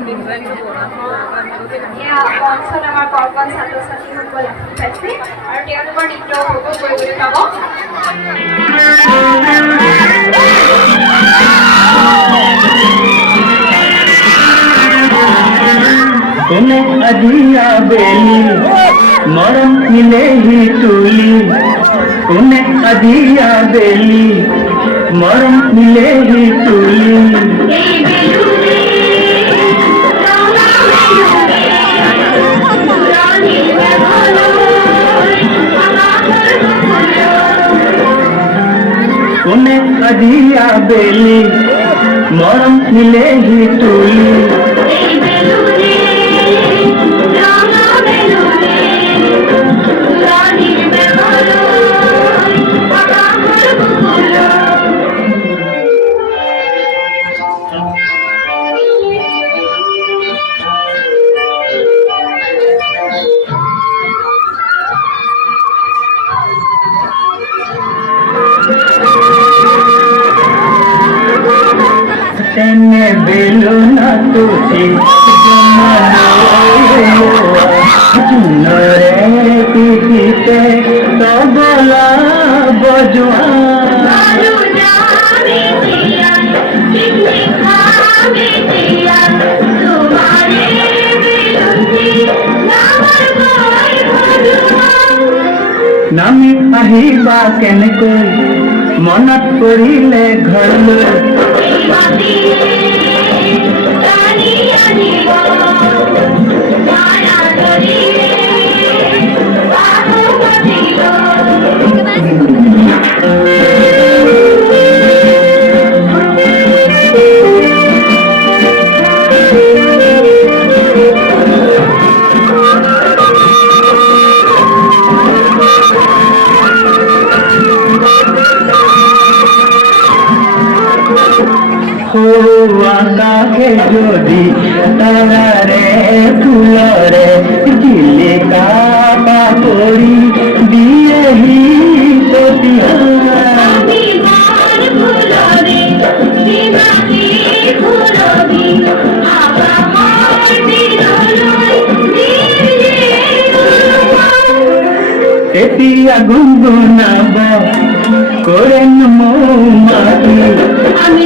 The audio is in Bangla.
মঞ্চত আমাৰ কণ ছাত্ৰ ছাত্ৰীসকল আহি পাইছে আৰু তেওঁলোকৰ নৃত্য উপভোগ কৰিবলৈ পাব। কোনে আজিয়া বেলি মরম মিলে হি তুলি কোনে আজিয়া বেলি মরম মিলে হি তুলি কোনে আজিয়া বেলি মরম মিলে হি তুলি তেনে বেলু না তুঝি জুনরে পিঠিতে তবলা বজুয়া নামি আহিবা কেনেকৈ মনত পৰিলে ঘৰলৈ আকাশে যদি তারারে ফুলরে ঝিলিকা পাপড়ি দিয়ে হি এতিয়া গুনগুনাব করেন মৌমাছি আমি